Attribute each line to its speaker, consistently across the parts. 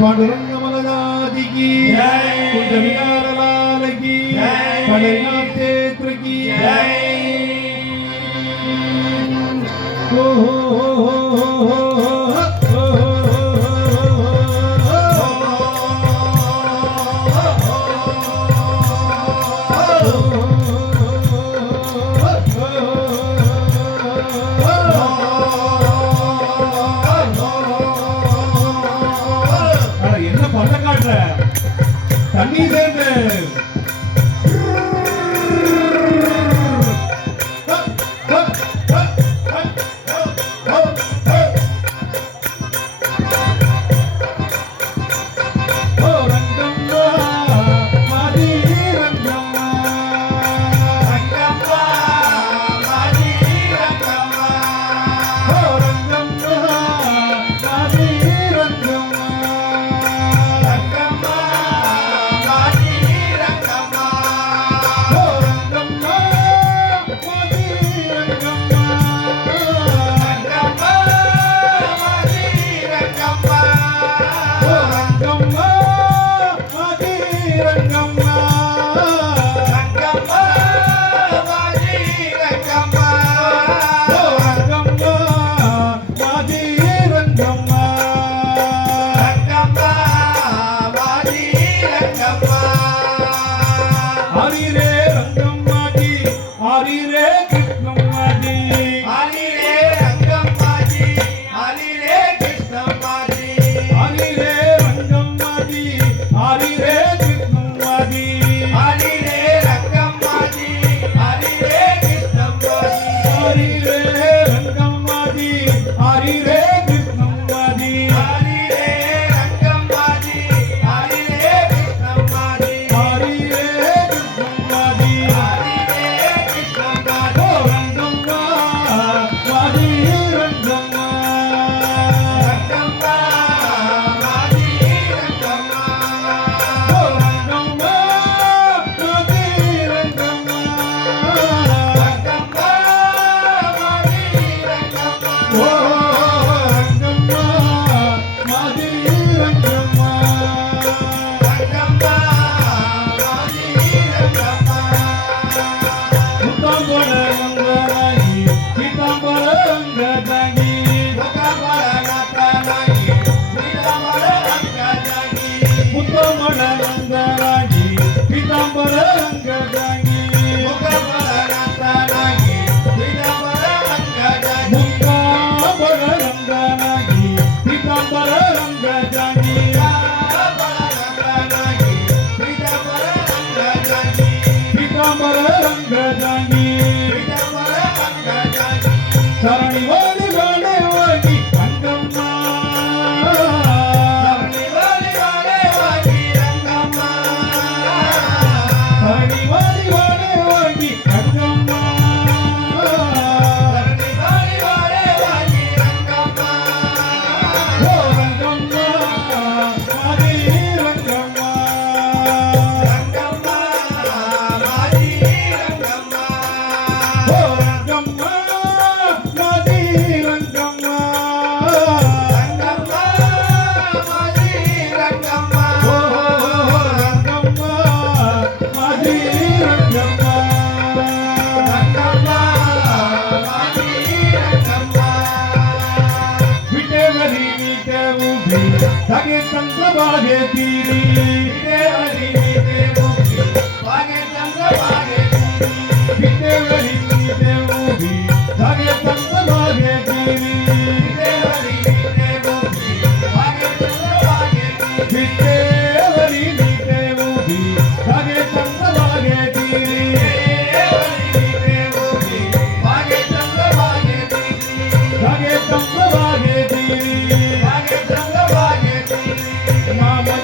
Speaker 1: படுரங்கமலகாதிக்கு குண்ட விகாரலாலகி படநாத்தேத்ரகி ஓஹோ Anni Renner. Tanga. தாம்பர ரங்கதனே I get spaghetti.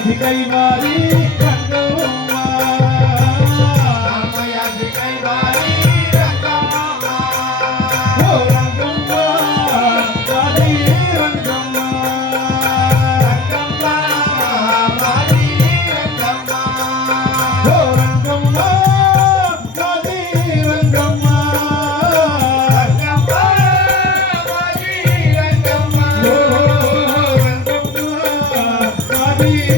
Speaker 1: ராமையாசி கைவாரி Rangamma ராமையாசி கைவாரி Rangamma O Rangamma Rathi Rangamma Rangamma Rathi Rangamma O Rangamma Rathi Rangamma Maria.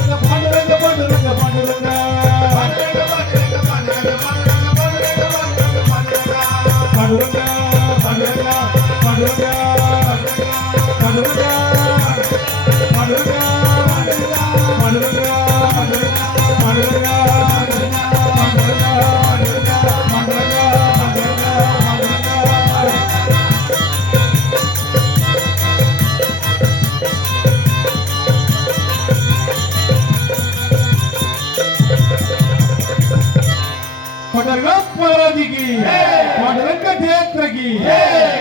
Speaker 1: महाराज की। मडरंग क्षेत्र की।